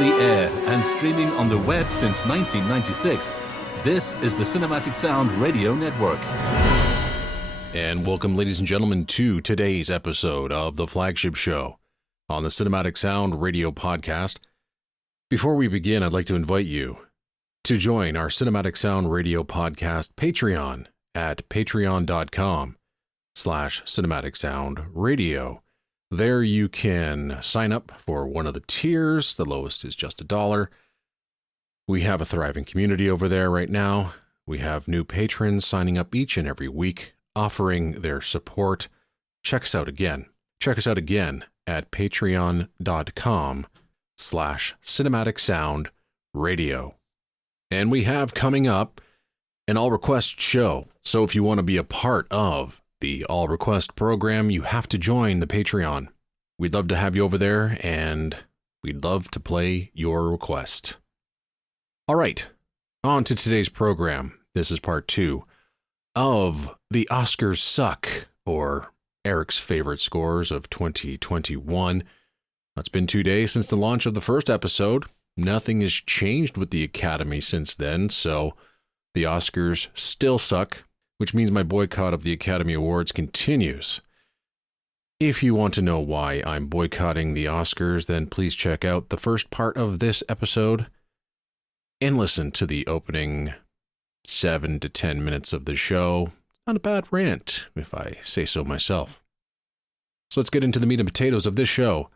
the air and streaming on the web since 1996, this is the Cinematic Sound Radio Network. And welcome, ladies and gentlemen, to today's episode of the Flagship Show on the Cinematic Sound Radio Podcast. Before we begin, I'd like to invite you to join our Cinematic Sound Radio Podcast Patreon at patreon.com/Cinematic Sound Radio. There you can sign up for one of the tiers. The lowest is just $1. We have a thriving community over there right now. We have new patrons signing up each and every week, offering their support. Check us out again. Check us out again at patreon.com/Cinematic Sound Radio. And we have coming up an all request show. So if you want to be a part of the all request program, you have to join the Patreon. We'd love to have you over there, and we'd love to play your request. All right, on to today's program. This is part 2 of The Oscars Suck, or Erik's favorite scores of 2021. It's been 2 days since the launch of the first episode. Nothing has changed with the Academy since then, so the Oscars still suck, which means my boycott of the Academy Awards continues. If you want to know why I'm boycotting the Oscars, then please check out the first part of this episode and listen to the opening 7 to 10 minutes of the show. Not a bad rant, if I say so myself. So let's get into the meat and potatoes of this show.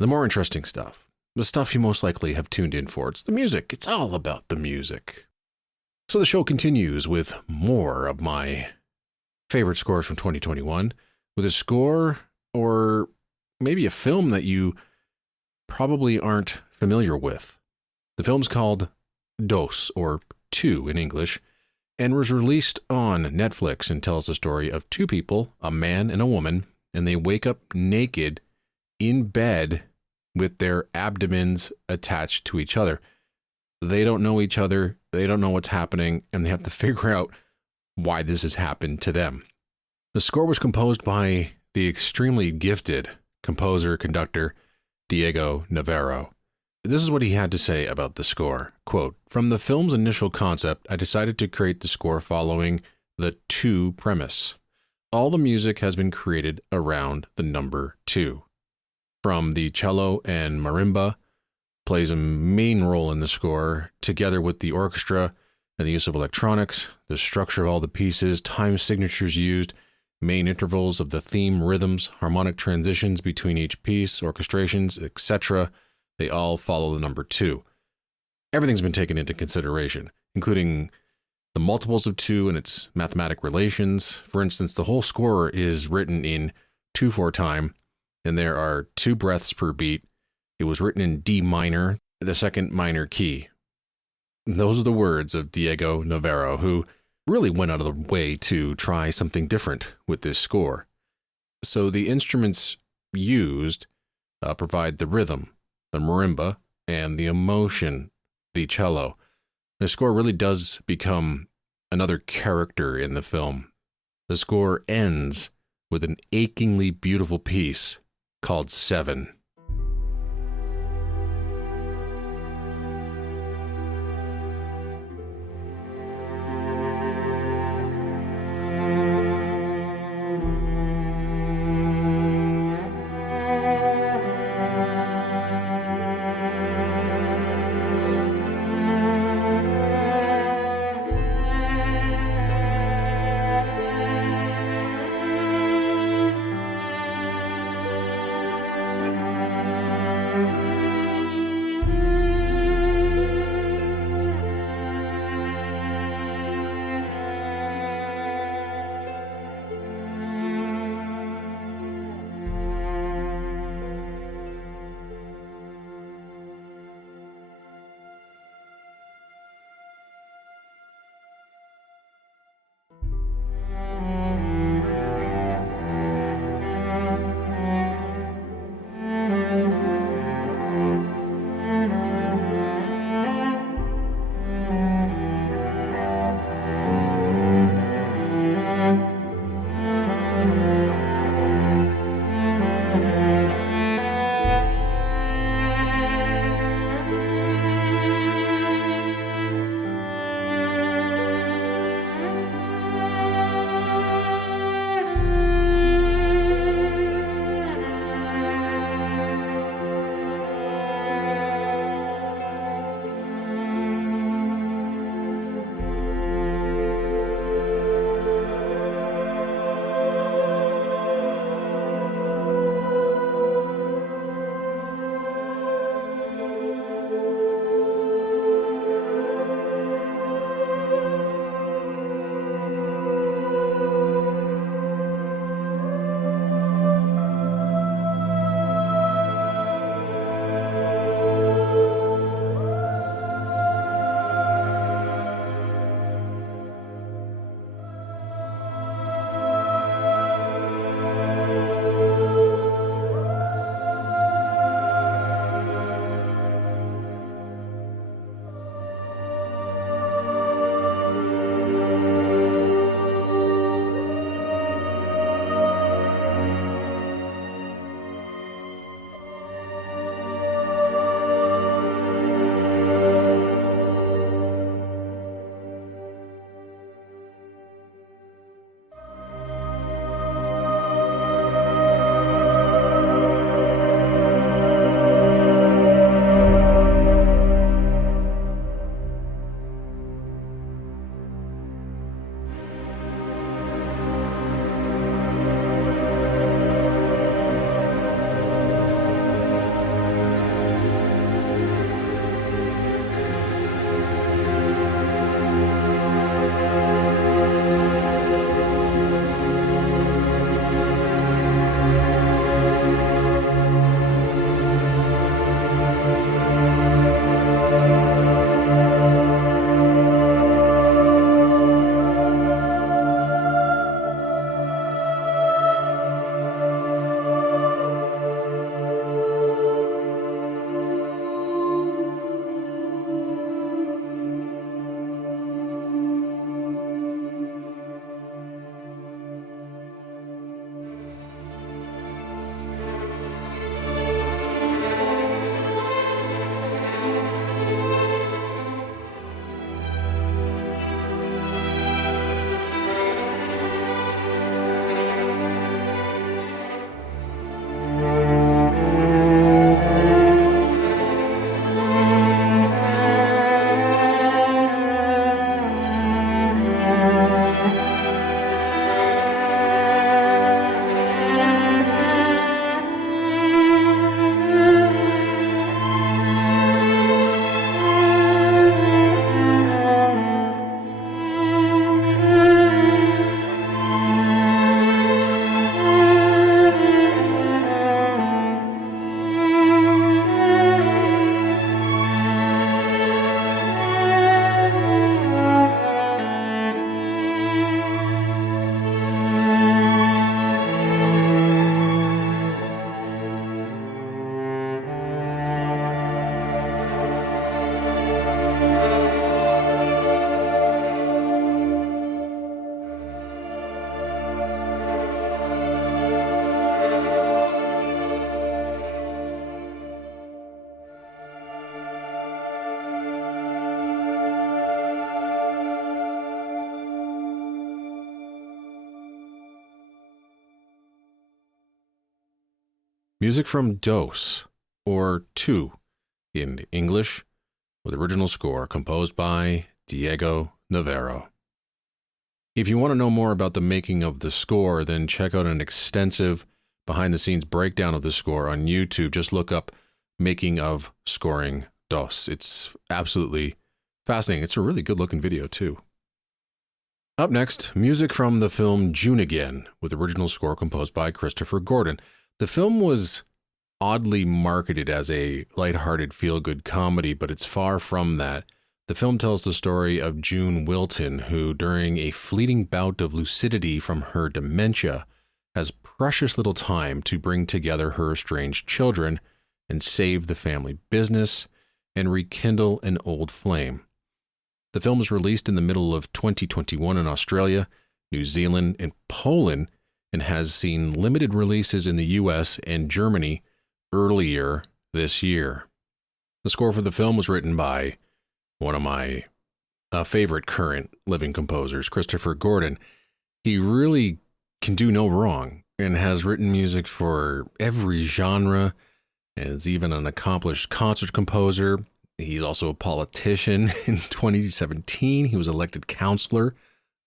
The more interesting stuff. The stuff you most likely have tuned in for. It's the music. It's all about the music. So the show continues with more of my favorite scores from 2021, with a score or maybe a film that you probably aren't familiar with. The film's called Dos, or Two in English, and was released on Netflix and tells the story of two people, a man and a woman, and they wake up naked in bed with their abdomens attached to each other. They don't know each other, they don't know what's happening, and they have to figure out why this has happened to them. The score was composed by the extremely gifted composer-conductor Diego Navarro. This is what he had to say about the score. Quote, "From the film's initial concept, I decided to create the score following the 2 premise. All the music has been created around the number 2. From the cello and marimba, plays a main role in the score, together with the orchestra and the use of electronics, the structure of all the pieces, time signatures used, main intervals of the theme, rhythms, harmonic transitions between each piece, orchestrations, etc. They all follow the number 2. Everything's been taken into consideration, including the multiples of 2 and its mathematic relations. For instance, the whole score is written in 2/4 time, and there are 2 breaths per beat. It was written in D minor, the second minor key. Those are the words of Diego Navarro, who really went out of the way to try something different with this score. So the instruments used provide the rhythm, the marimba, and the emotion, the cello. The score really does become another character in the film. The score ends with an achingly beautiful piece called 7. music from Dos, or Two in English, with original score composed by Diego Navarro. If you want to know more about the making of the score, then check out an extensive behind-the-scenes breakdown of the score on YouTube. Just look up Making of Scoring Dos. It's absolutely fascinating. It's a really good-looking video, too. Up next, music from the film June Again, with original score composed by Christopher Gordon. The film was oddly marketed as a lighthearted feel-good comedy, but it's far from that. The film tells the story of June Wilton, who, during a fleeting bout of lucidity from her dementia, has precious little time to bring together her estranged children and save the family business and rekindle an old flame. The film was released in the middle of 2021 in Australia, New Zealand, and Poland, and has seen limited releases in the US and Germany earlier this year. The score for the film was written by one of my favorite current living composers, Christopher Gordon. He really can do no wrong and has written music for every genre and is even an accomplished concert composer. He's also a politician. In 2017, he was elected councillor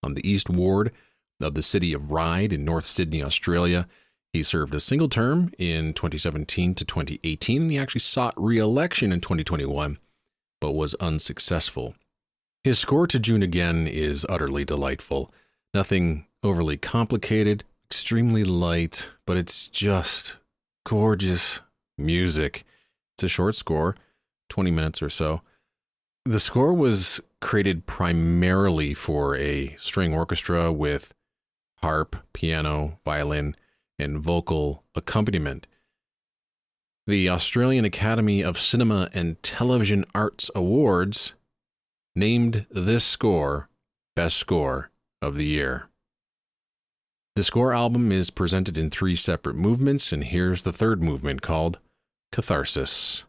on the East Ward of the city of Ryde in North Sydney, Australia. He served a single term in 2017 to 2018, and he actually sought re-election in 2021, but was unsuccessful. His score to June Again is utterly delightful. Nothing overly complicated, extremely light, but it's just gorgeous music. It's a short score, 20 minutes or so. The score was created primarily for a string orchestra with harp, piano, violin, and vocal accompaniment. The Australian Academy of Cinema and Television Arts Awards named this score Best Score of the Year. The score album is presented in 3 separate movements, and here's the third movement called Catharsis.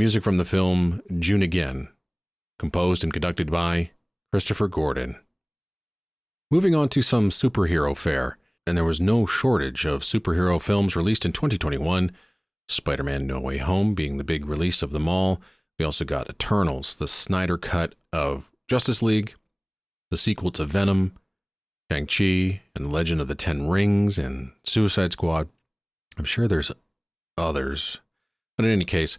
Music from the film June Again, composed and conducted by Christopher Gordon. Moving on to some superhero fare, and there was no shortage of superhero films released in 2021, Spider-Man No Way Home being the big release of them all. We also got Eternals, the Snyder cut of Justice League, the sequel to Venom, Shang-Chi, and The Legend of the Ten Rings, and Suicide Squad. I'm sure there's others. But in any case,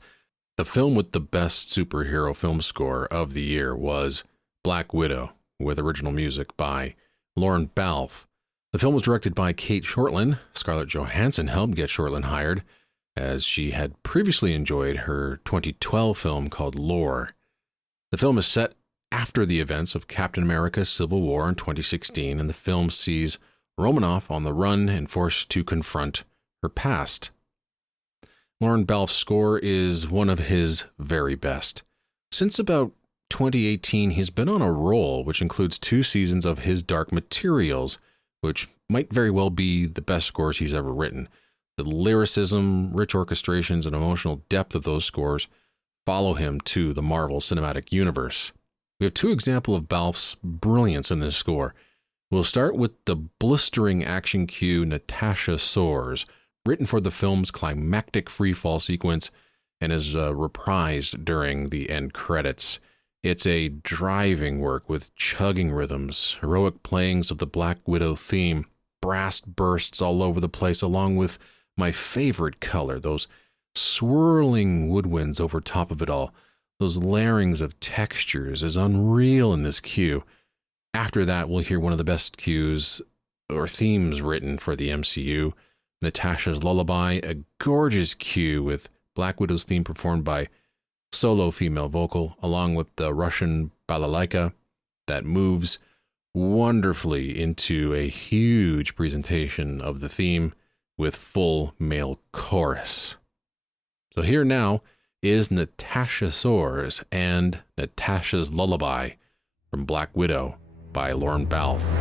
the film with the best superhero film score of the year was Black Widow, with original music by Lorne Balfe. The film was directed by Kate Shortland. Scarlett Johansson helped get Shortland hired, as she had previously enjoyed her 2012 film called Lore. The film is set after the events of Captain America Civil War in 2016, and the film sees Romanoff on the run and forced to confront her past. Lorne Balfe's score is one of his very best. Since about 2018, he's been on a roll, which includes 2 seasons of his Dark Materials, which might very well be the best scores he's ever written. The lyricism, rich orchestrations, and emotional depth of those scores follow him to the Marvel Cinematic Universe. We have 2 examples of Balfe's brilliance in this score. We'll start with the blistering action cue Natasha Soars, written for the film's climactic freefall sequence and is reprised during the end credits. It's a driving work with chugging rhythms, heroic playings of the Black Widow theme, brass bursts all over the place, along with my favorite color, those swirling woodwinds over top of it all. Those layerings of textures is unreal in this cue. After that, we'll hear one of the best cues or themes written for the MCU, Natasha's Lullaby, a gorgeous cue with Black Widow's theme performed by solo female vocal, along with the Russian balalaika that moves wonderfully into a huge presentation of the theme with full male chorus. So here now is Natasha Soars and Natasha's Lullaby from Black Widow by Lorne Balfe.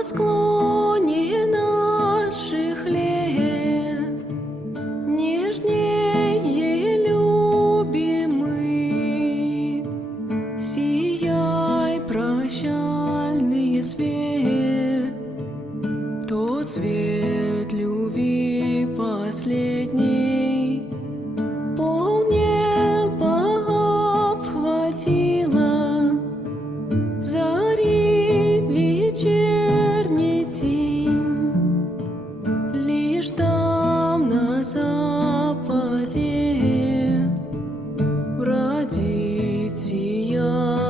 На склоне наших лет нежнее любимый, сияй, прощальный свет, тот свет любви последней. Полнеба обхватило зари вечерний тень, лишь там на западе бродит сияние.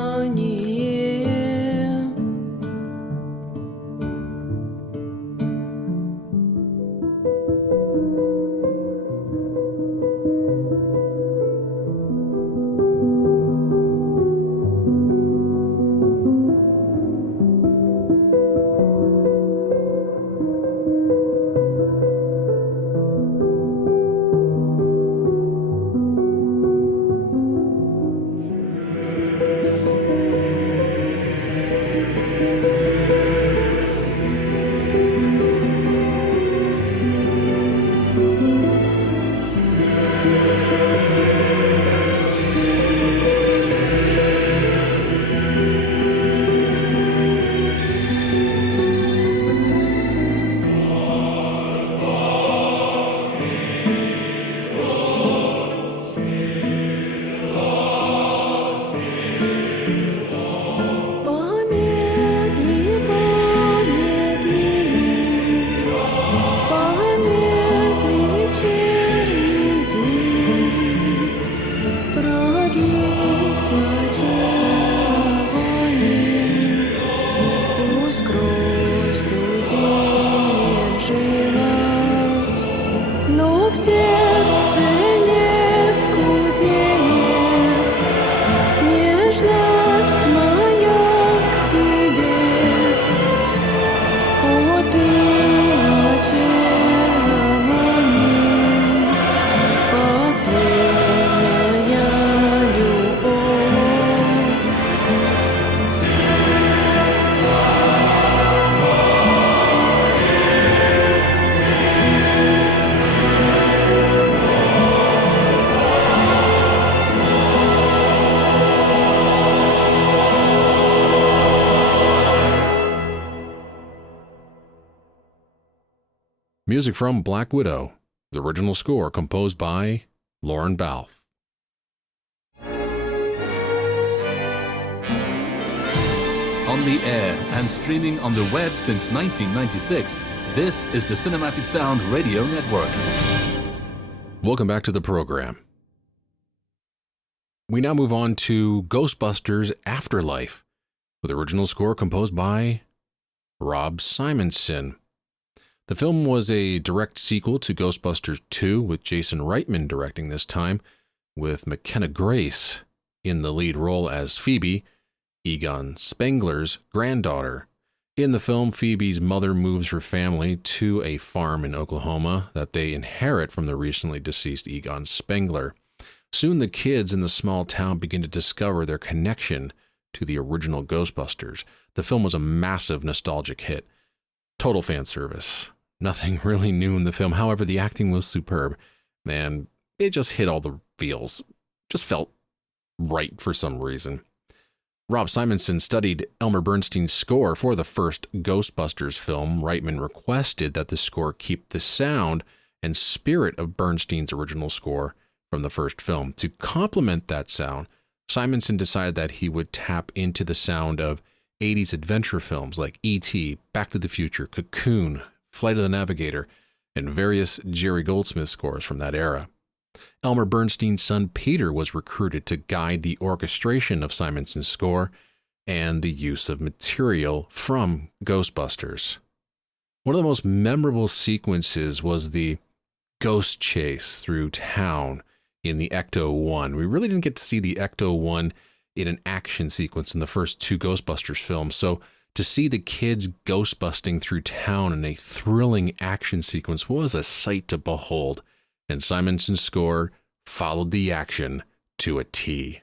Music from Black Widow, the original score composed by Lorne Balfe. On the air and streaming on the web since 1996, this is the Cinematic Sound Radio Network. Welcome back to the program. We now move on to Ghostbusters Afterlife, with original score composed by Rob Simonsen. The film was a direct sequel to Ghostbusters 2, with Jason Reitman directing this time, with McKenna Grace in the lead role as Phoebe, Egon Spengler's granddaughter. In the film, Phoebe's mother moves her family to a farm in Oklahoma that they inherit from the recently deceased Egon Spengler. Soon the kids in the small town begin to discover their connection to the original Ghostbusters. The film was a massive nostalgic hit. Total fan service. Nothing really new in the film. However, the acting was superb, and it just hit all the feels. Just felt right for some reason. Rob Simonsen studied Elmer Bernstein's score for the first Ghostbusters film. Reitman requested that the score keep the sound and spirit of Bernstein's original score from the first film. To complement that sound, Simonsen decided that he would tap into the sound of 80s adventure films like E.T., Back to the Future, Cocoon, Flight of the Navigator, and various Jerry Goldsmith scores from that era. Elmer Bernstein's son Peter was recruited to guide the orchestration of Simonsen's score and the use of material from Ghostbusters. One of the most memorable sequences was the ghost chase through town in the Ecto-1. We really didn't get to see the Ecto-1 in an action sequence in the first two Ghostbusters films, so to see the kids ghostbusting through town in a thrilling action sequence was a sight to behold, and Simonsen's score followed the action to a T.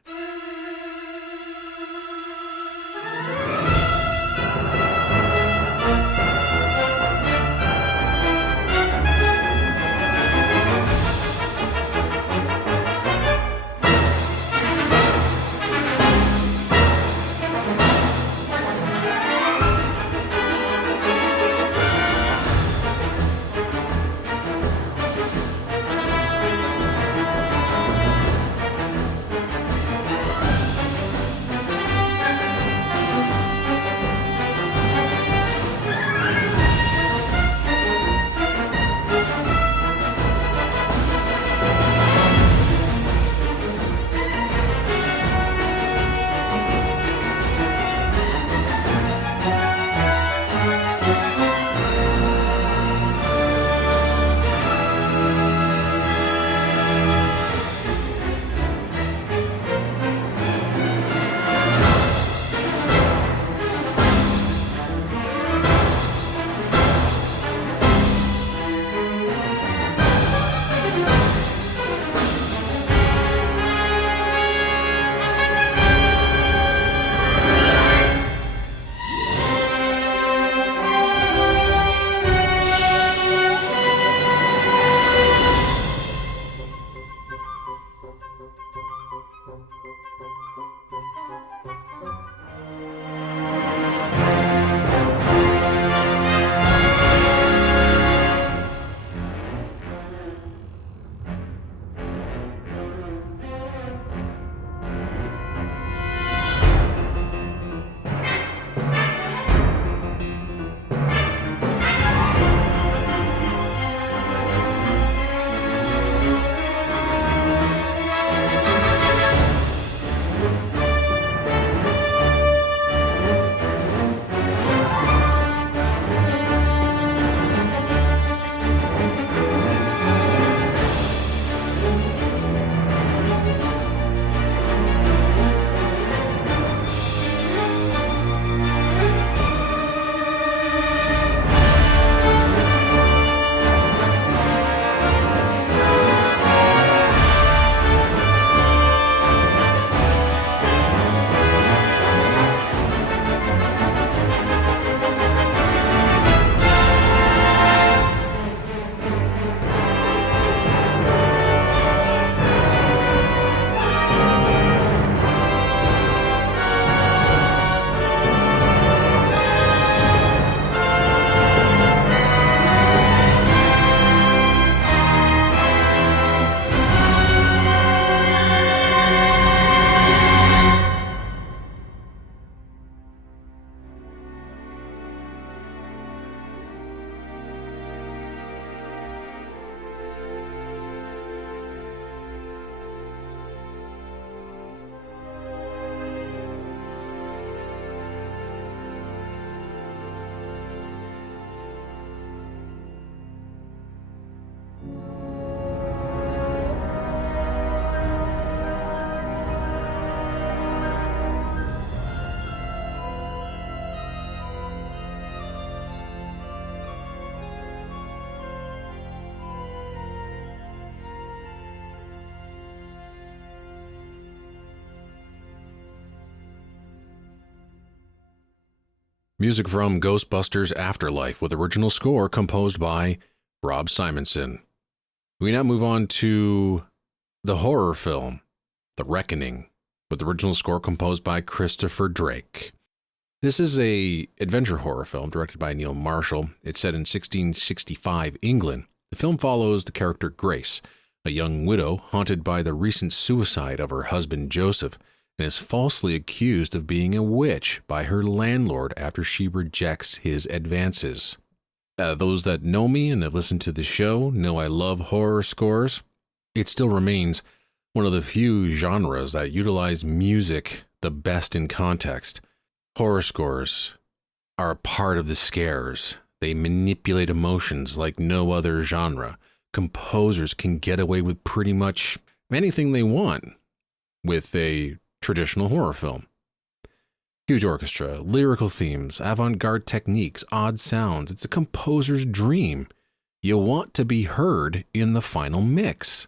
Music from Ghostbusters Afterlife with original score composed by Rob Simonsen. We now move on to the horror film, The Reckoning, with original score composed by Christopher Drake. This is a adventure horror film directed by Neil Marshall. It's set in 1665 England. The film follows the character Grace, a young widow haunted by the recent suicide of her husband Joseph, and is falsely accused of being a witch by her landlord after she rejects his advances. Those that know me and have listened to the show know I love horror scores. It still remains one of the few genres that utilize music the best in context. Horror scores are a part of the scares. They manipulate emotions like no other genre. Composers can get away with pretty much anything they want with a traditional horror film. Huge orchestra, lyrical themes, avant-garde techniques, odd sounds. It's a composer's dream. You want to be heard in the final mix.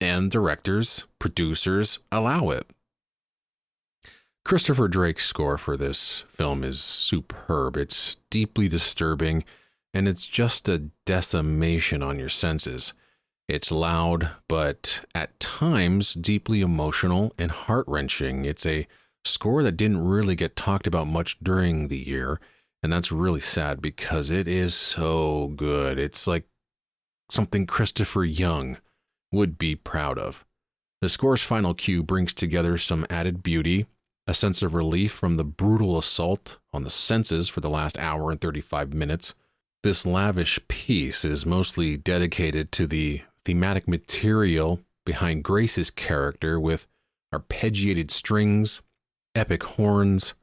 And directors, producers allow it. Christopher Drake's score for this film is superb. It's deeply disturbing, and it's just a decimation on your senses. It's loud, but at times deeply emotional and heart-wrenching. It's a score that didn't really get talked about much during the year, and that's really sad because it is so good. It's like something Christopher Young would be proud of. The score's final cue brings together some added beauty, a sense of relief from the brutal assault on the senses for the last hour and 35 minutes. This lavish piece is mostly dedicated to the thematic material behind Grace's character, with arpeggiated strings, epic horns,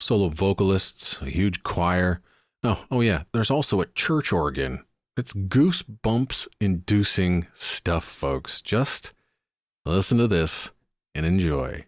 solo vocalists, a huge choir. Oh yeah, there's also a church organ. It's goosebumps-inducing stuff, folks. Just listen to this and enjoy.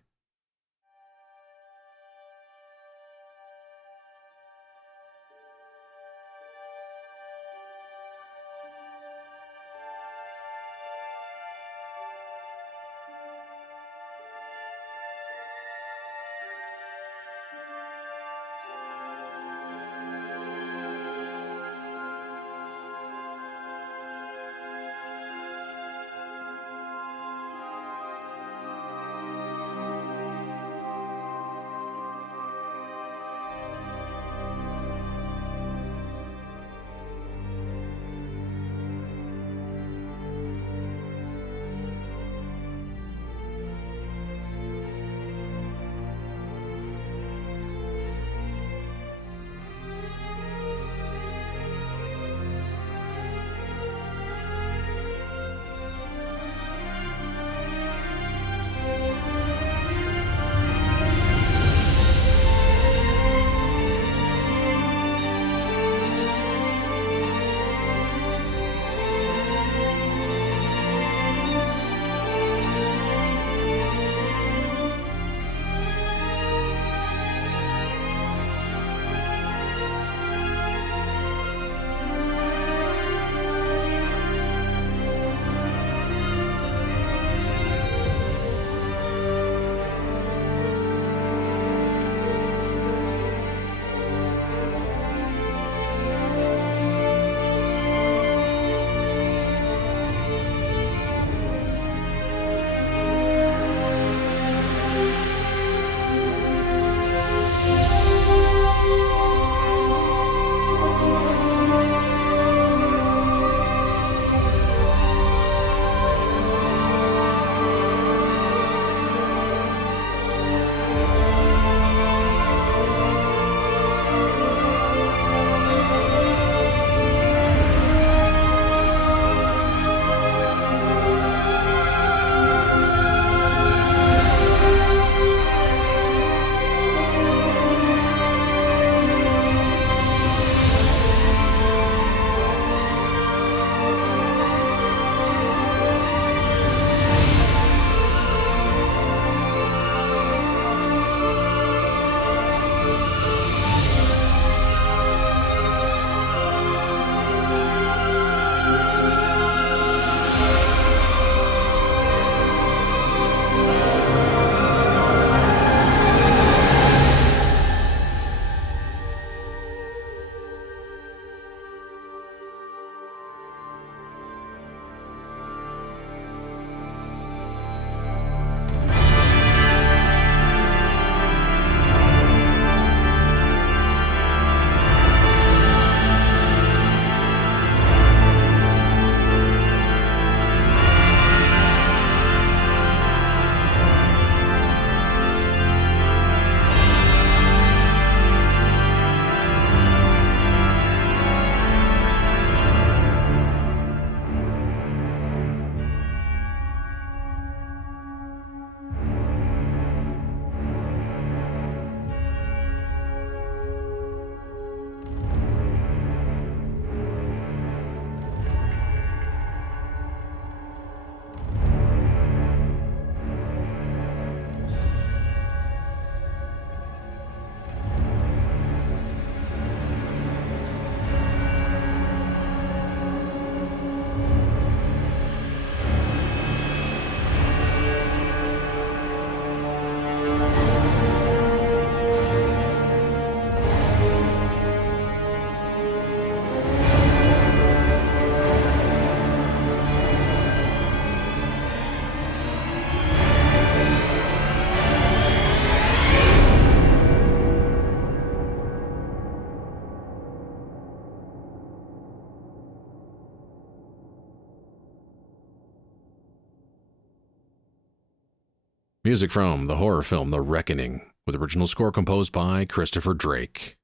Music from the horror film The Reckoning, with original score composed by Christopher Drake.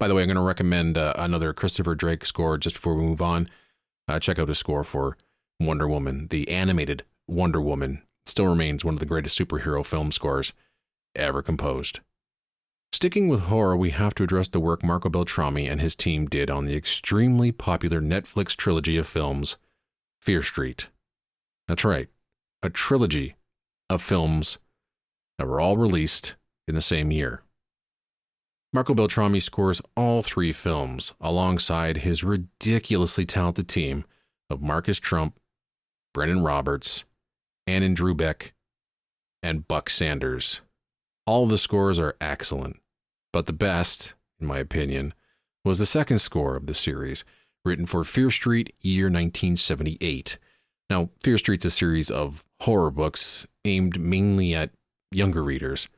By the way, I'm going to recommend another Christopher Drake score just before we move on. Check out his score for Wonder Woman. The animated Wonder Woman still remains one of the greatest superhero film scores ever composed. Sticking with horror, we have to address the work Marco Beltrami and his team did on the extremely popular Netflix trilogy of films, Fear Street. That's right, a trilogy of films that were all released in the same year. Marco Beltrami scores all three films alongside his ridiculously talented team of Marcus Trump, Brendan Roberts, Anand Drubeck, and Buck Sanders. All of the scores are excellent, but the best, in my opinion, was the second score of the series, written for Fear Street, year 1978. Now, Fear Street's a series of horror books aimed mainly at younger readers.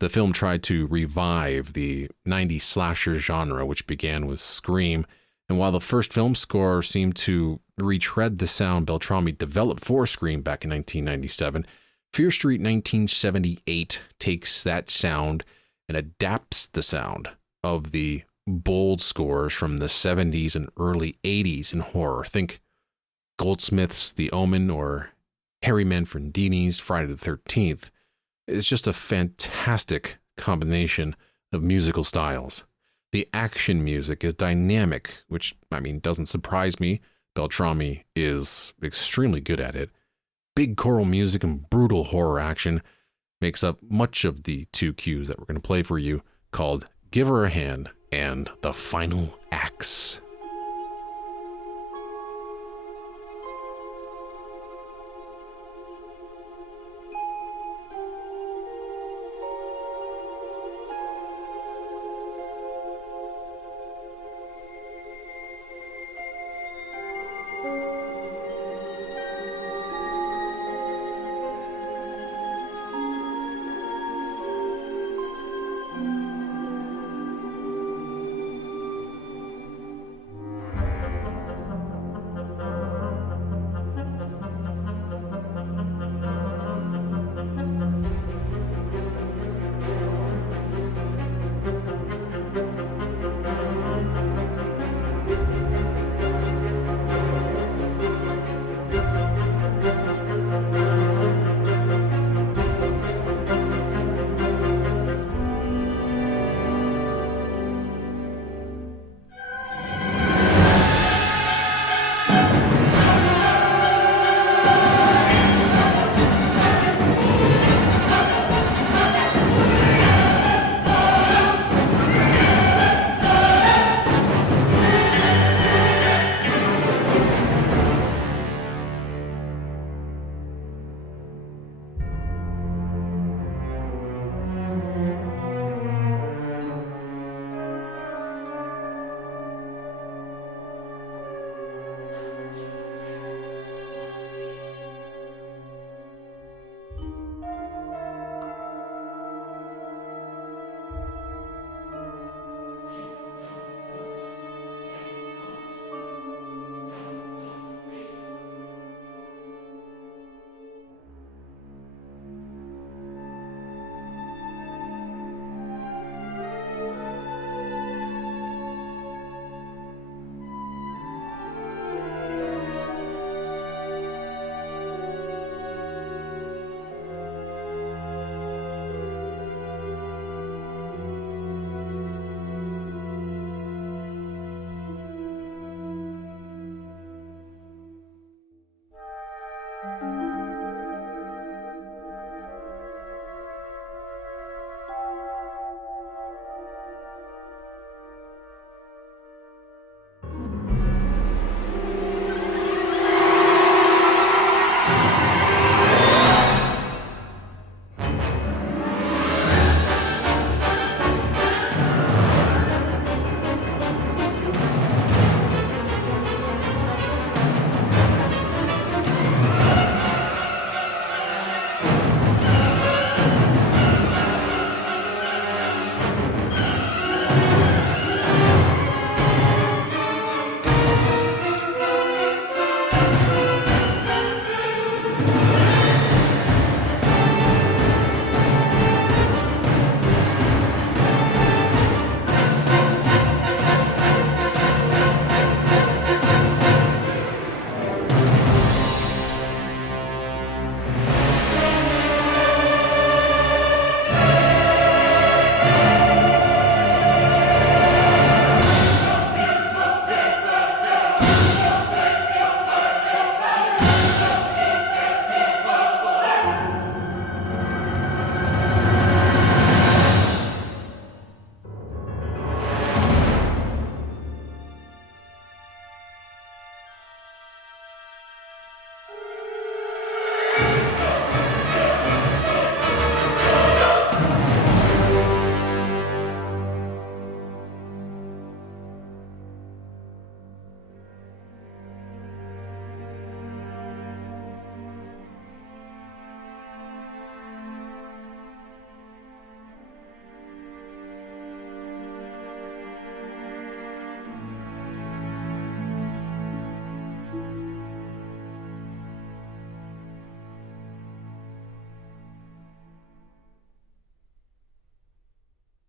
The film tried to revive the 90s slasher genre, which began with Scream, and while the first film score seemed to retread the sound Beltrami developed for Scream back in 1997, Fear Street 1978 takes that sound and adapts the sound of the bold scores from the 70s and early 80s in horror. Think Goldsmith's The Omen or Harry Manfredini's Friday the 13th. It's just a fantastic combination of musical styles. The action music is dynamic, which, doesn't surprise me. Beltrami is extremely good at it. Big choral music and brutal horror action makes up much of the two cues that we're going to play for you, called Give Her a Hand and The Final Axe.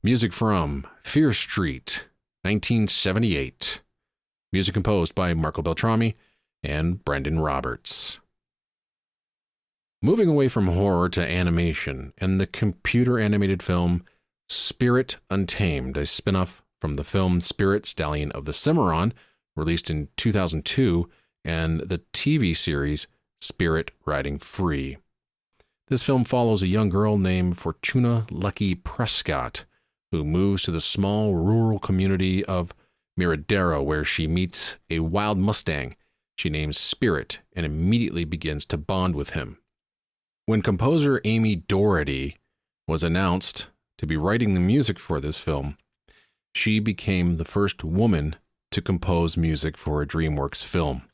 Music from Fear Street, 1978. Music composed by Marco Beltrami and Brendan Roberts. Moving away from horror to animation and the computer animated film Spirit Untamed, a spin-off from the film Spirit, Stallion of the Cimarron, released in 2002, and the TV series Spirit Riding Free. This film follows a young girl named Fortuna Lucky Prescott, who moves to the small rural community of Miradero, where she meets a wild Mustang she names Spirit and immediately begins to bond with him. When composer Amie Doherty was announced to be writing the music for this film, she became the first woman to compose music for a DreamWorks film.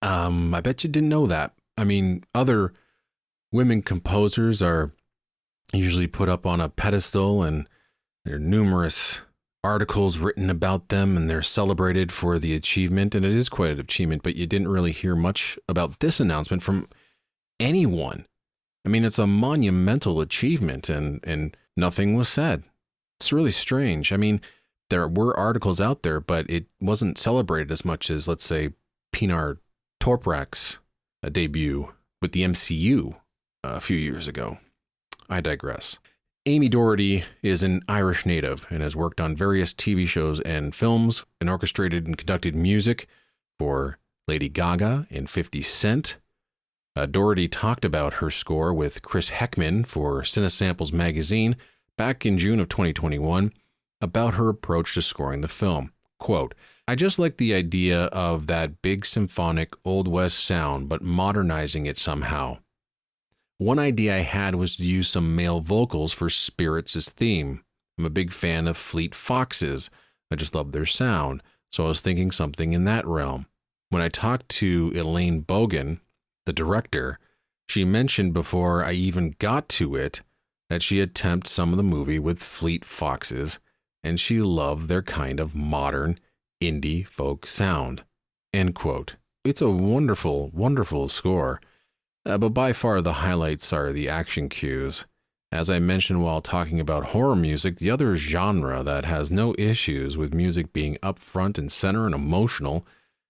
I bet you didn't know that. I mean, other women composers are usually put up on a pedestal and there are numerous articles written about them and they're celebrated for the achievement, and it is quite an achievement, but you didn't really hear much about this announcement from anyone. I mean, it's a monumental achievement and nothing was said. It's really strange. I mean, there were articles out there, but it wasn't celebrated as much as, let's say, Pinar Torprak's debut with the MCU a few years ago. I digress. Amie Doherty is an Irish native and has worked on various TV shows and films and orchestrated and conducted music for Lady Gaga and 50 Cent. Doherty talked about her score with Chris Heckman for Cinesamples magazine back in June of 2021 about her approach to scoring the film. Quote, "I just like the idea of that big symphonic Old West sound, but modernizing it somehow. One idea I had was to use some male vocals for Spirits' theme. I'm a big fan of Fleet Foxes. I just love their sound, so I was thinking something in that realm. When I talked to Elaine Bogan, the director, she mentioned before I even got to it that she had temped some of the movie with Fleet Foxes, and she loved their kind of modern indie folk sound." End quote. It's a wonderful, wonderful score. But by far the highlights are the action cues. As I mentioned while talking about horror music, the other genre that has no issues with music being up front and center and emotional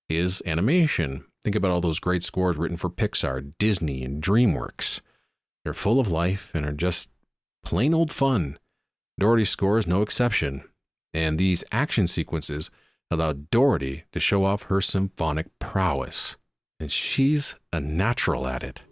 is animation. Think about all those great scores written for Pixar, Disney, and DreamWorks. They're full of life and are just plain old fun. Doherty's score is no exception, and these action sequences allow Doherty to show off her symphonic prowess, and she's a natural at it.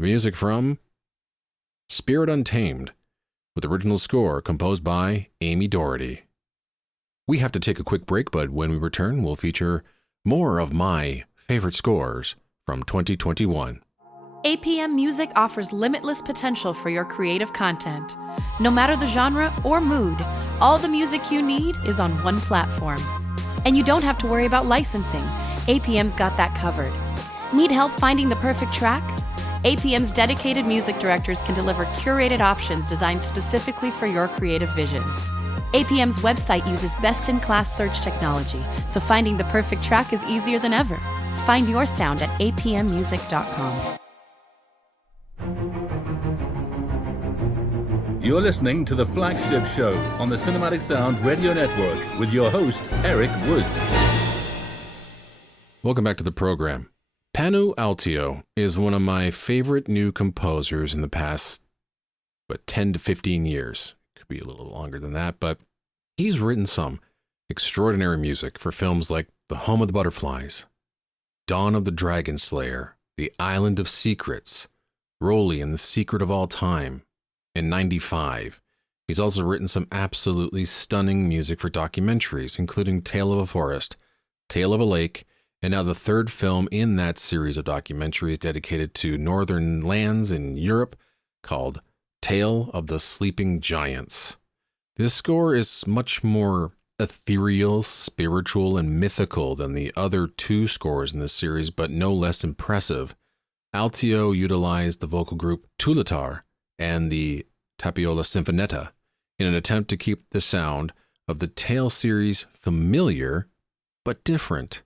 Music from Spirit Untamed, with original score composed by Amie Doherty. We have to take a quick break, but when we return, we'll feature more of my favorite scores from 2021. APM Music offers limitless potential for your creative content. No matter the genre or mood, all the music you need is on one platform. And you don't have to worry about licensing. APM's got that covered. Need help finding the perfect track? APM's dedicated music directors can deliver curated options designed specifically for your creative vision. APM's website uses best-in-class search technology, so finding the perfect track is easier than ever. Find your sound at apmmusic.com. You're listening to the Flagship Show on the Cinematic Sound Radio Network with your host, Erik Woods. Welcome back to the program. Panu Aaltio is one of my favorite new composers in the past, 10 to 15 years. Could be a little longer than that, but he's written some extraordinary music for films like The Home of the Butterflies, Dawn of the Dragon Slayer, The Island of Secrets, Rolly and the Secret of All Time. In 95, he's also written some absolutely stunning music for documentaries, including Tale of a Forest, Tale of a Lake, and now the third film in that series of documentaries dedicated to northern lands in Europe called Tale of the Sleeping Giants. This score is much more ethereal, spiritual, and mythical than the other two scores in this series, but no less impressive. Aaltio utilized the vocal group Tulitar and the Tapiola Sinfonetta in an attempt to keep the sound of the Tale series familiar but different.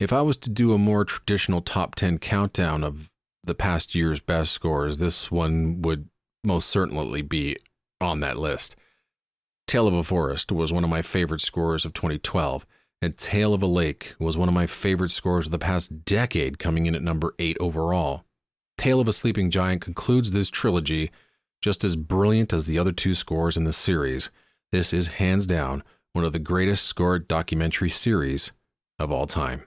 If I was to do a more traditional top 10 countdown of the past year's best scores, this one would most certainly be on that list. Tale of a Forest was one of my favorite scores of 2012, and Tale of a Lake was one of my favorite scores of the past decade, coming in at number 8 overall. Tale of a Sleeping Giant concludes this trilogy just as brilliant as the other two scores in the series. This is hands down one of the greatest scored documentary series of all time.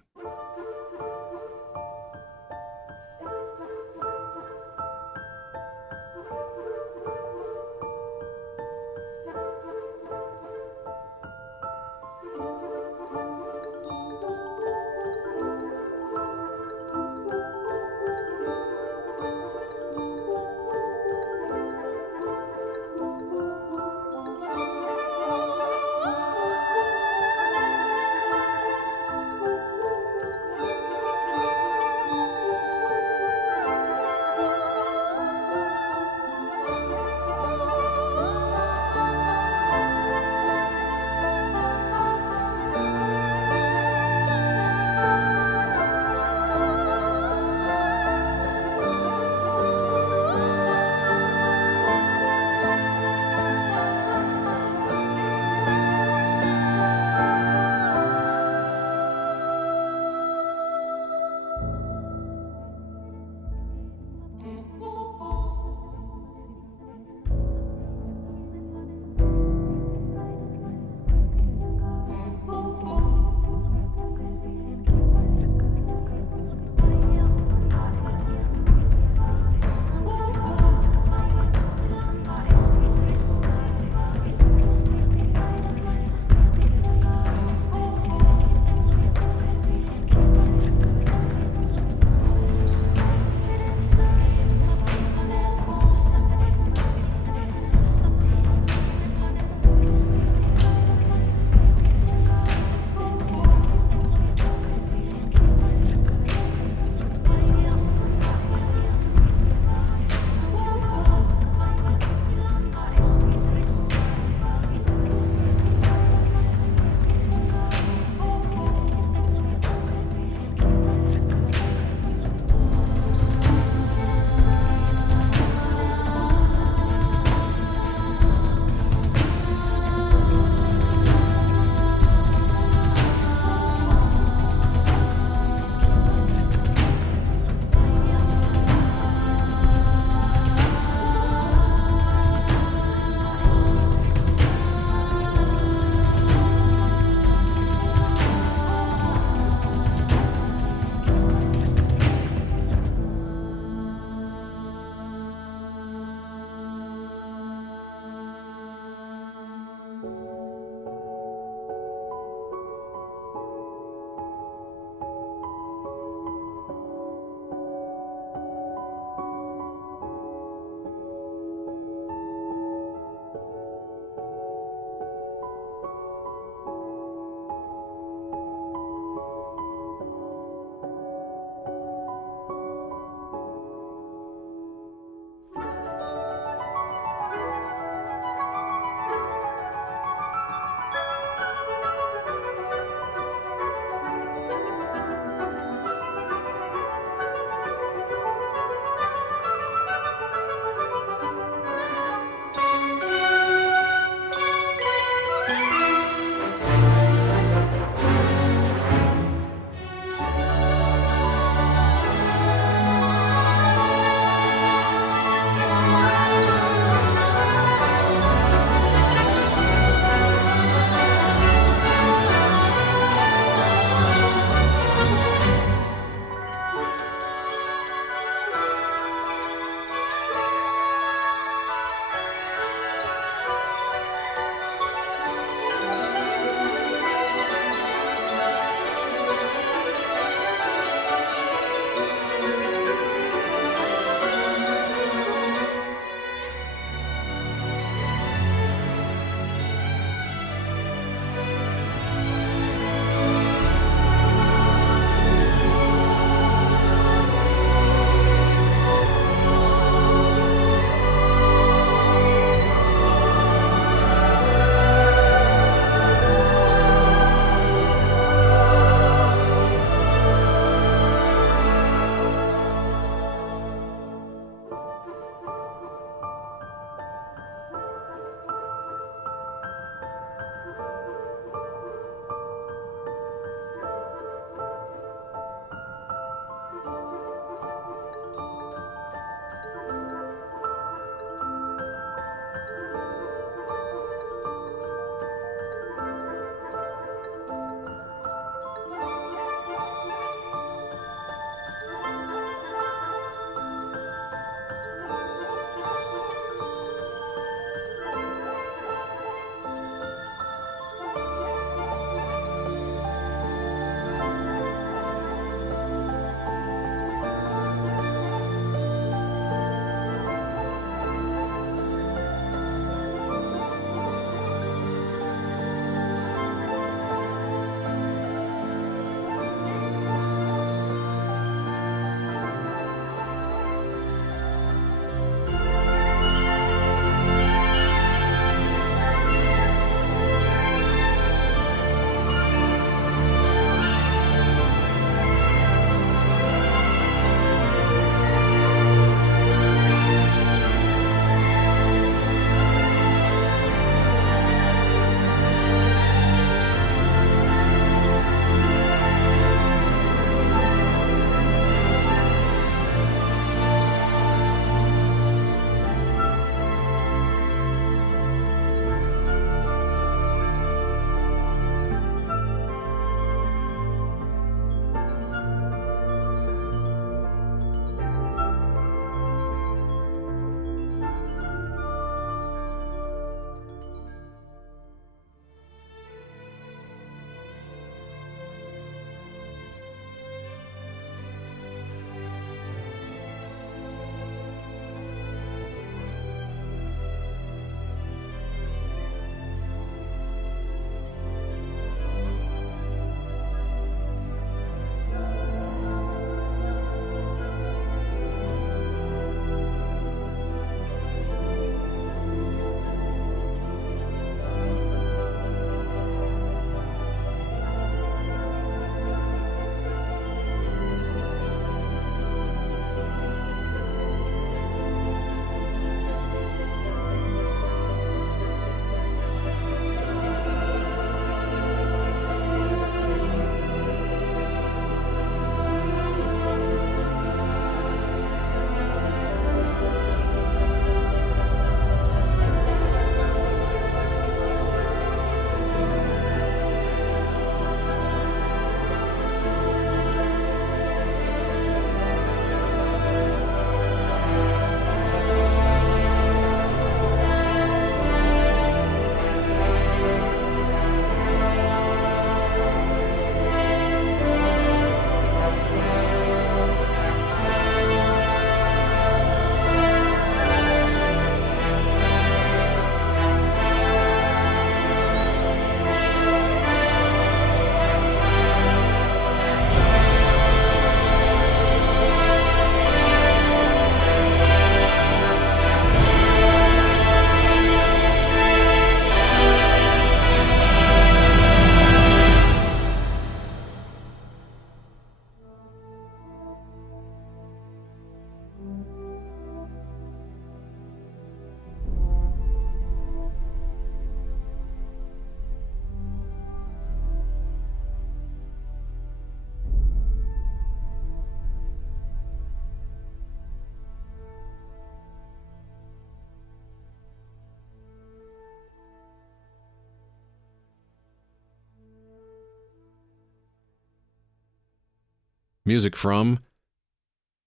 Music from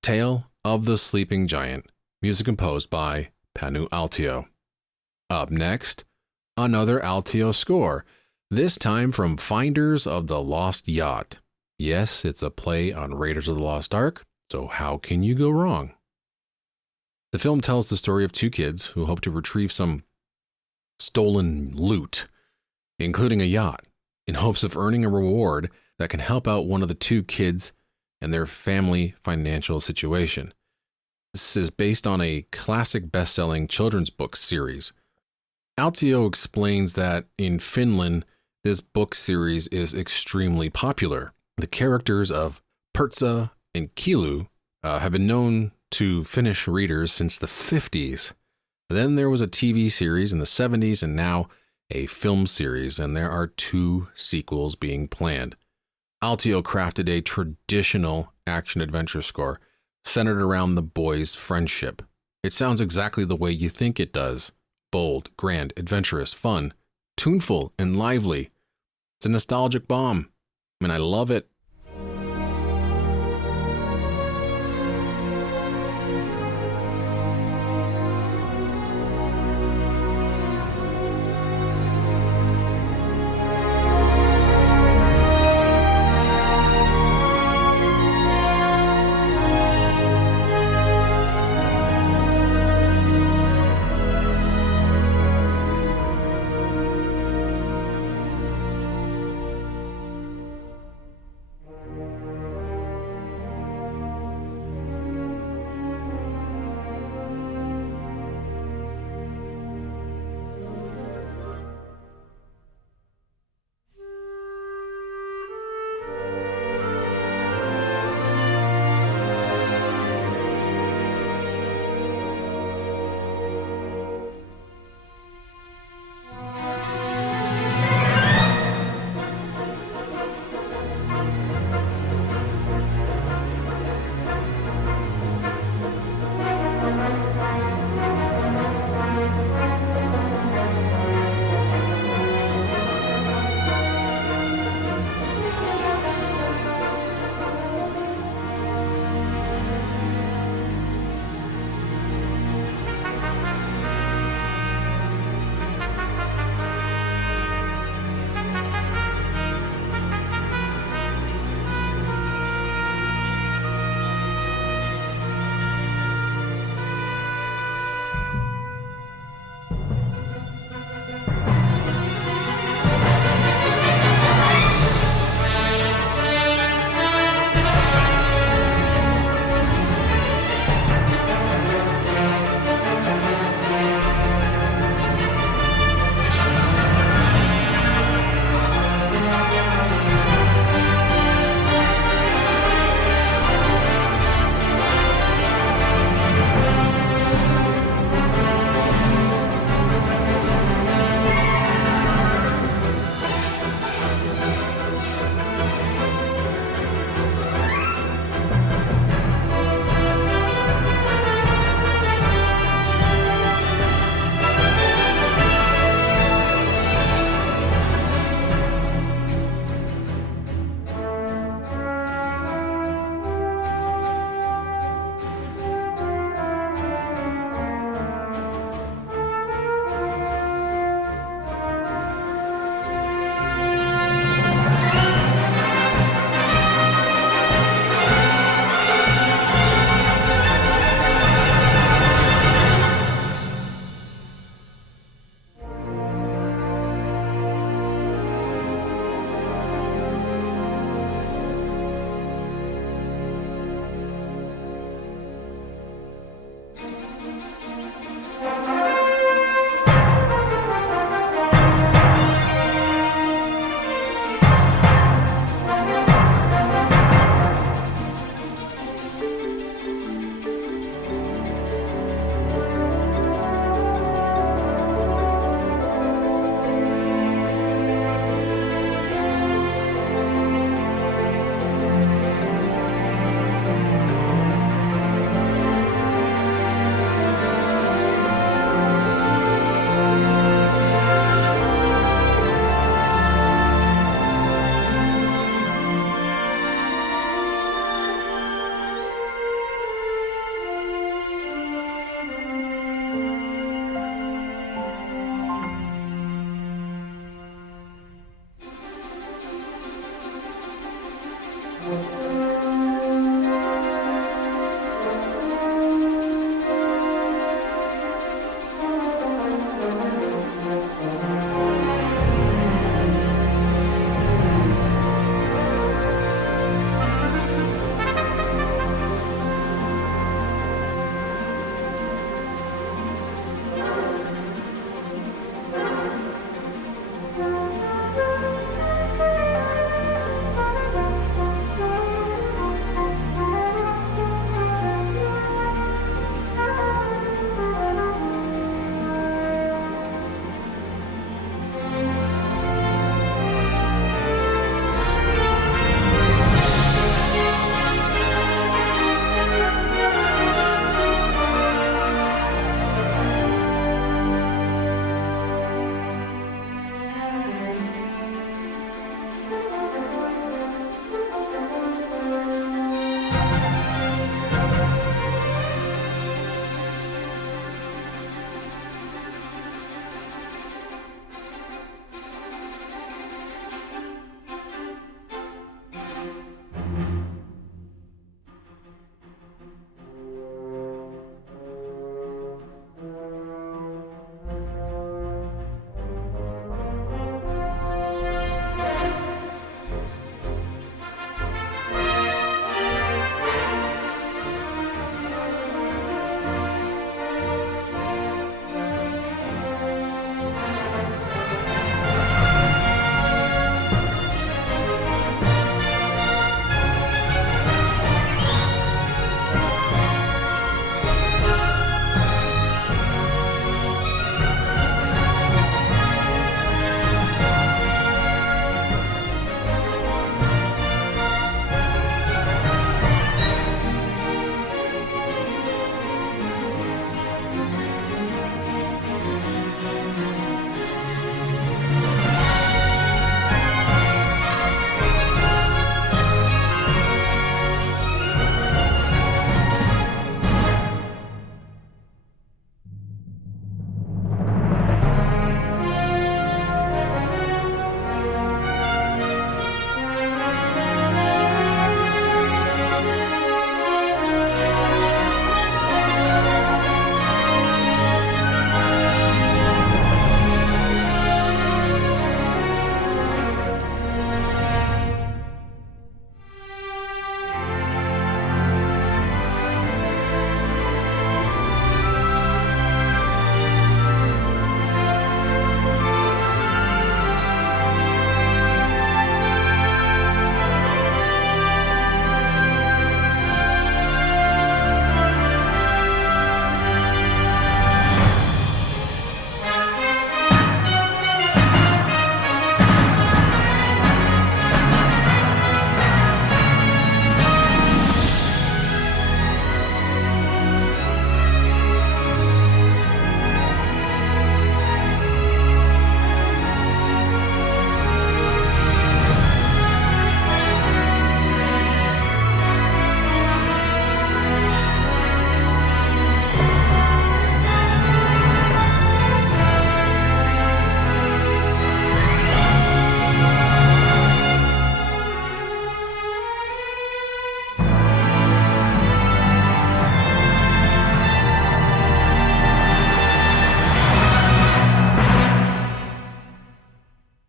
Tale of the Sleeping Giant. Music composed by Panu Aaltio. Up next, another Aaltio score, this time from Finders of the Lost Yacht. Yes, it's a play on Raiders of the Lost Ark, so how can you go wrong? The film tells the story of two kids who hope to retrieve some stolen loot, including a yacht, in hopes of earning a reward that can help out one of the two kids and their family financial situation. This is based on a classic best-selling children's book series. Aaltio explains that in Finland, this book series is extremely popular. The characters of Pertsa and Kilu have been known to Finnish readers since the 50s. Then there was a TV series in the 70s and now a film series, and there are 2 sequels being planned. Aaltio crafted a traditional action-adventure score centered around the boys' friendship. It sounds exactly the way you think it does. Bold, grand, adventurous, fun, tuneful, and lively. It's a nostalgic bomb, and I love it.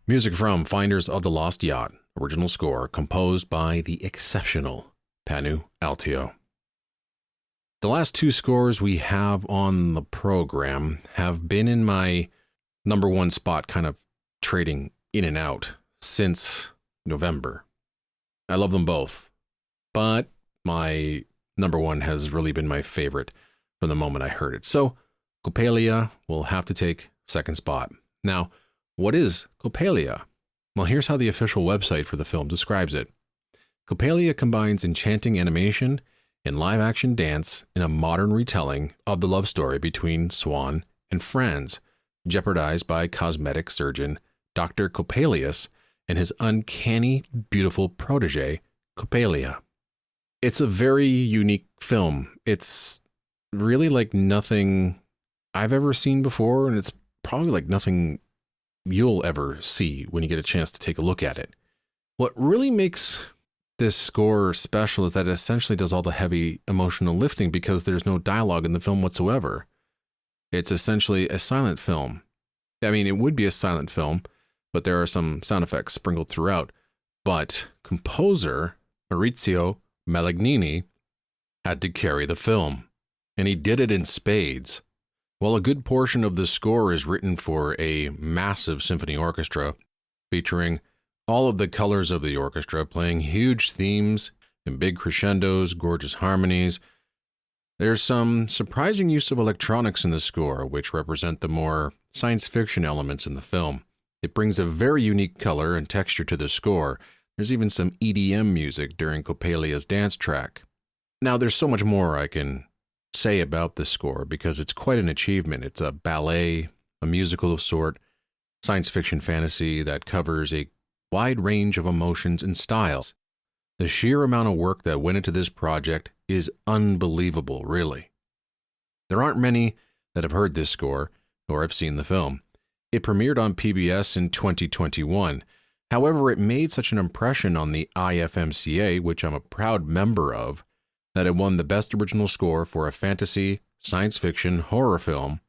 Music from Finders of the Lost Yacht, original score composed by the exceptional Panu Aaltio. The last two scores we have on the program have been in my number one spot, kind of trading in and out since November. I love them both, but my number one has really been my favorite from the moment I heard it. So Coppelia will have to take second spot. Now, what is Coppelia? Well, here's how the official website for the film describes it. Coppelia combines enchanting animation and live-action dance in a modern retelling of the love story between Swan and Franz, jeopardized by cosmetic surgeon Dr. Coppelius and his uncanny, beautiful protege, Coppelia. It's a very unique film. It's really like nothing I've ever seen before, and it's probably like nothing you'll ever see when you get a chance to take a look at it. What really makes this score special is that it essentially does all the heavy emotional lifting because there's no dialogue in the film whatsoever. It's essentially a silent film. I mean, it would be a silent film, but there are some sound effects sprinkled throughout. But composer Maurizio Malagnini had to carry the film, and he did it in spades. While a good portion of the score is written for a massive symphony orchestra, featuring all of the colors of the orchestra playing huge themes and big crescendos, gorgeous harmonies, there's some surprising use of electronics in the score, which represent the more science fiction elements in the film. It brings a very unique color and texture to the score. There's even some EDM music during Coppelia's dance track. Now, there's so much more I can say about this score because it's quite an achievement. It's a ballet, a musical of sort, science fiction fantasy that covers a wide range of emotions and styles. The sheer amount of work that went into this project is unbelievable, really. There aren't many that have heard this score or have seen the film. It premiered on PBS in 2021. However, it made such an impression on the IFMCA, which I'm a proud member of, that it won the Best Original Score for a Fantasy, Science Fiction, Horror Film,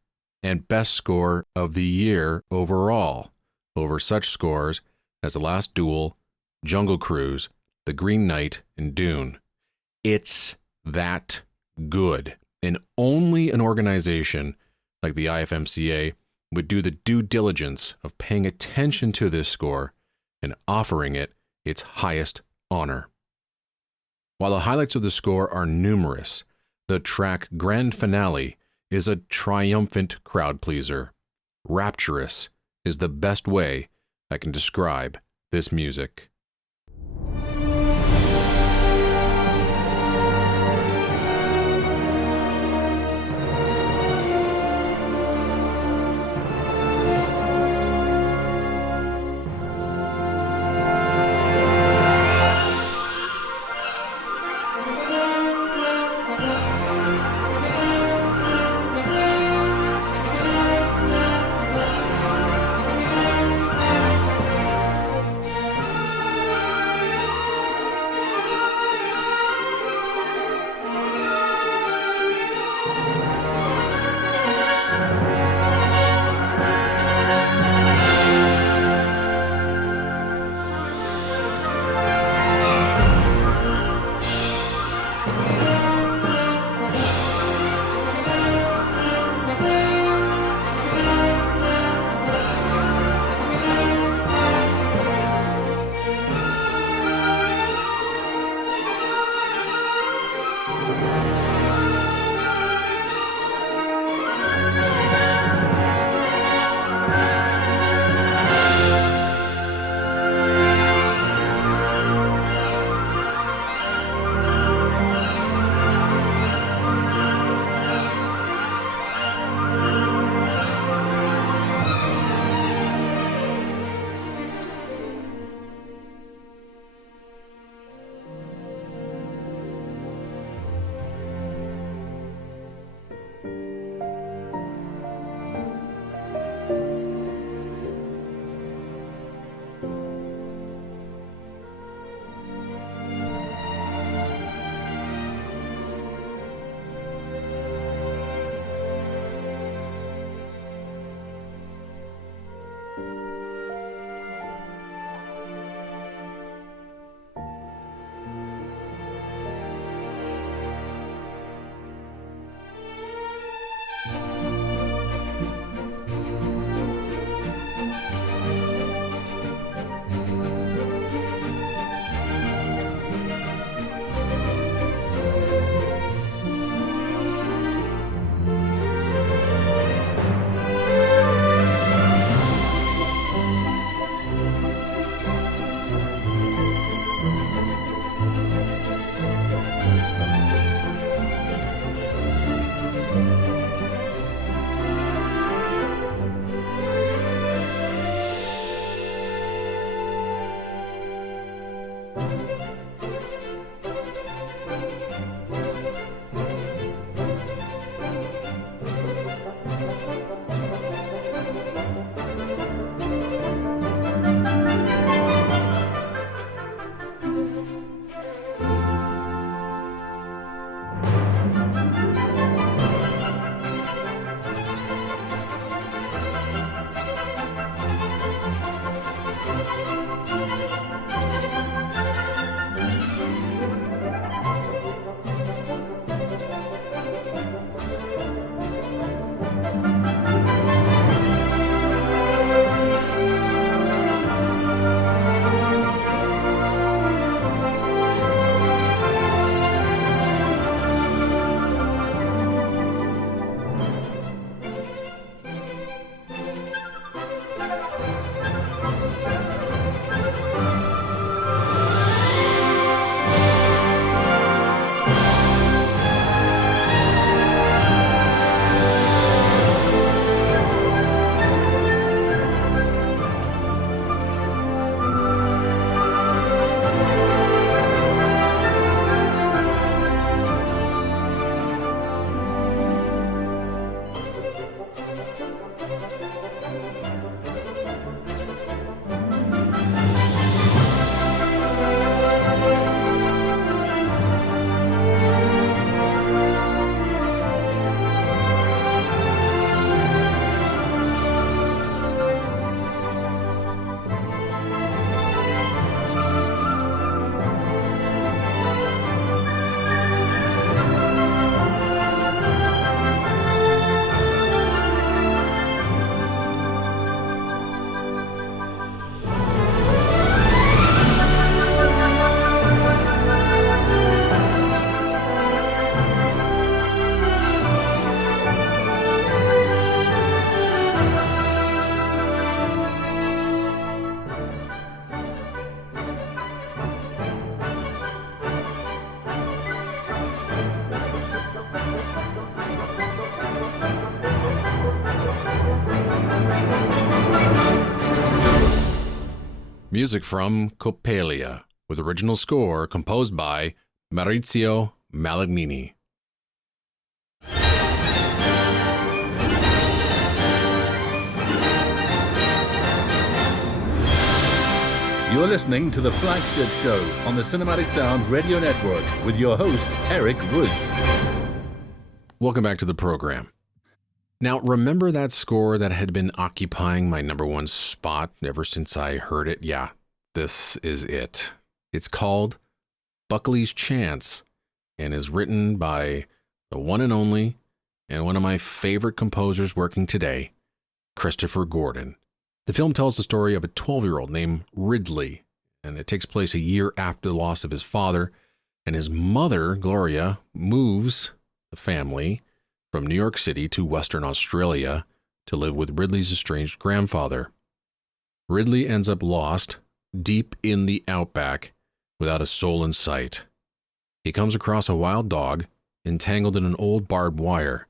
and Best Score of the Year overall, over such scores as The Last Duel, Jungle Cruise, The Green Knight, and Dune. It's that good, and only an organization like the IFMCA would do the due diligence of paying attention to this score and offering it its highest honor. While the highlights of the score are numerous, the track Grand Finale is a triumphant crowd pleaser. Rapturous is the best way I can describe this music. Music from Coppelia, with original score composed by Maurizio Malagnini. You're listening to the Flagship Show on the Cinematic Sound Radio Network with your host, Erik Woods. Welcome back to the program. Now, remember that score that had been occupying my number one spot ever since I heard it? Yeah, this is it. It's called Buckley's Chance and is written by the one and only and one of my favorite composers working today, Christopher Gordon. The film tells the story of a 12-year-old named Ridley, and it takes place a year after the loss of his father, and his mother, Gloria, moves the family from New York City to Western Australia to live with Ridley's estranged grandfather. Ridley ends up lost deep in the outback without a soul in sight. He comes across a wild dog entangled in an old barbed wire.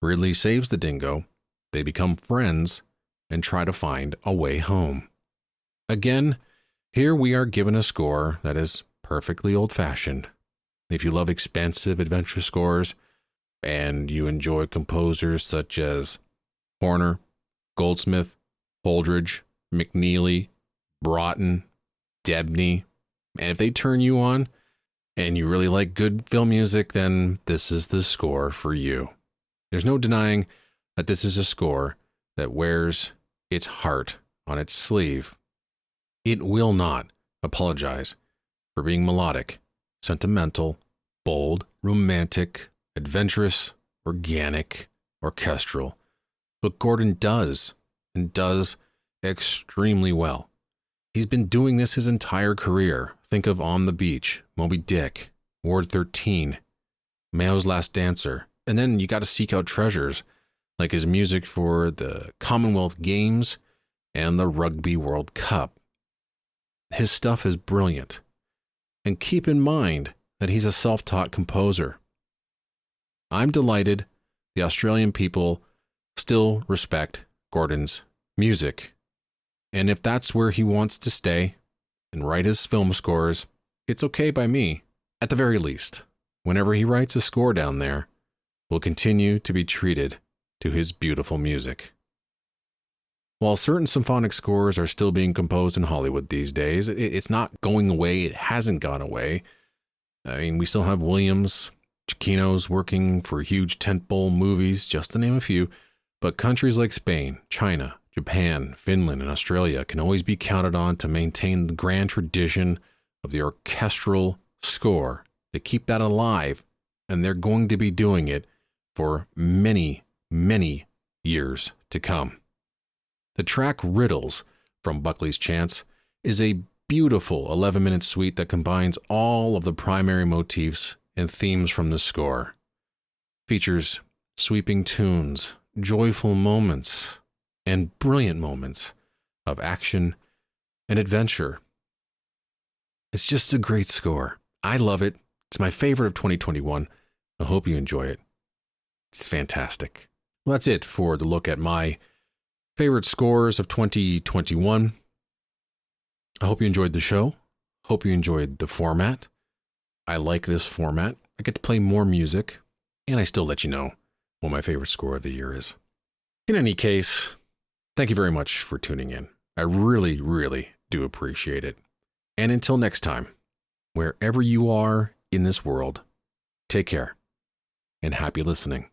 Ridley saves the dingo, they become friends, and try to find a way home. Again, here we are given a score that is perfectly old-fashioned. If you love expansive adventure scores, and you enjoy composers such as Horner, Goldsmith, Holdridge, McNeely, Broughton, Debney, and if they turn you on and you really like good film music, then this is the score for you. There's no denying that this is a score that wears its heart on its sleeve. It will not apologize for being melodic, sentimental, bold, romantic, adventurous, organic, orchestral. But Gordon does, and does extremely well. He's been doing this his entire career. Think of On the Beach, Moby Dick, Ward 13, Mao's Last Dancer, and then you got to seek out treasures like his music for the Commonwealth Games and the Rugby World Cup. His stuff is brilliant. And keep in mind that he's a self-taught composer. I'm delighted the Australian people still respect Gordon's music. And if that's where he wants to stay and write his film scores, it's okay by me. At the very least, whenever he writes a score down there, we'll continue to be treated to his beautiful music. While certain symphonic scores are still being composed in Hollywood these days, it's not going away. It hasn't gone away. I mean, we still have Williams, Chiquino's working for huge tentpole movies, just to name a few, but countries like Spain, China, Japan, Finland, and Australia can always be counted on to maintain the grand tradition of the orchestral score. They keep that alive, and they're going to be doing it for many, many years to come. The track Riddles from Buckley's Chance is a beautiful 11-minute suite that combines all of the primary motifs and themes from the score. Features sweeping tunes, joyful moments, and brilliant moments of action and adventure. It's just a great score. I love it. It's my favorite of 2021. I hope you enjoy it. It's fantastic. Well, that's it for the look at my favorite scores of 2021. I hope you enjoyed the show. Hope you enjoyed the format. I like this format. I get to play more music, and I still let you know what my favorite score of the year is. In any case, thank you very much for tuning in. I really, really do appreciate it. And until next time, wherever you are in this world, take care and happy listening.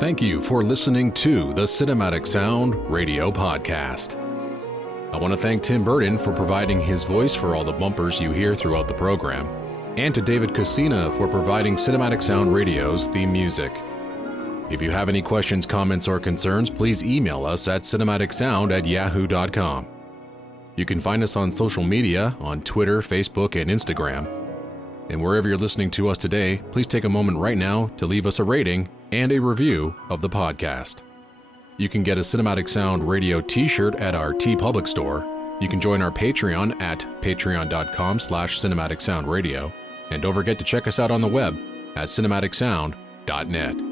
Thank you for listening to the Cinematic Sound Radio Podcast. I want to thank Tim Burton for providing his voice for all the bumpers you hear throughout the program, and to David Coscina for providing Cinematic Sound Radio's theme music. If you have any questions, comments, or concerns, please email us at cinematicsound@yahoo.com. You can find us on social media on Twitter, Facebook, and Instagram. And wherever you're listening to us today, please take a moment right now to leave us a rating and a review of the podcast. You can get a Cinematic Sound Radio t-shirt at our TeePublic store. You can join our Patreon at patreon.com/cinematicsoundradio. And don't forget to check us out on the web at cinematicsound.net.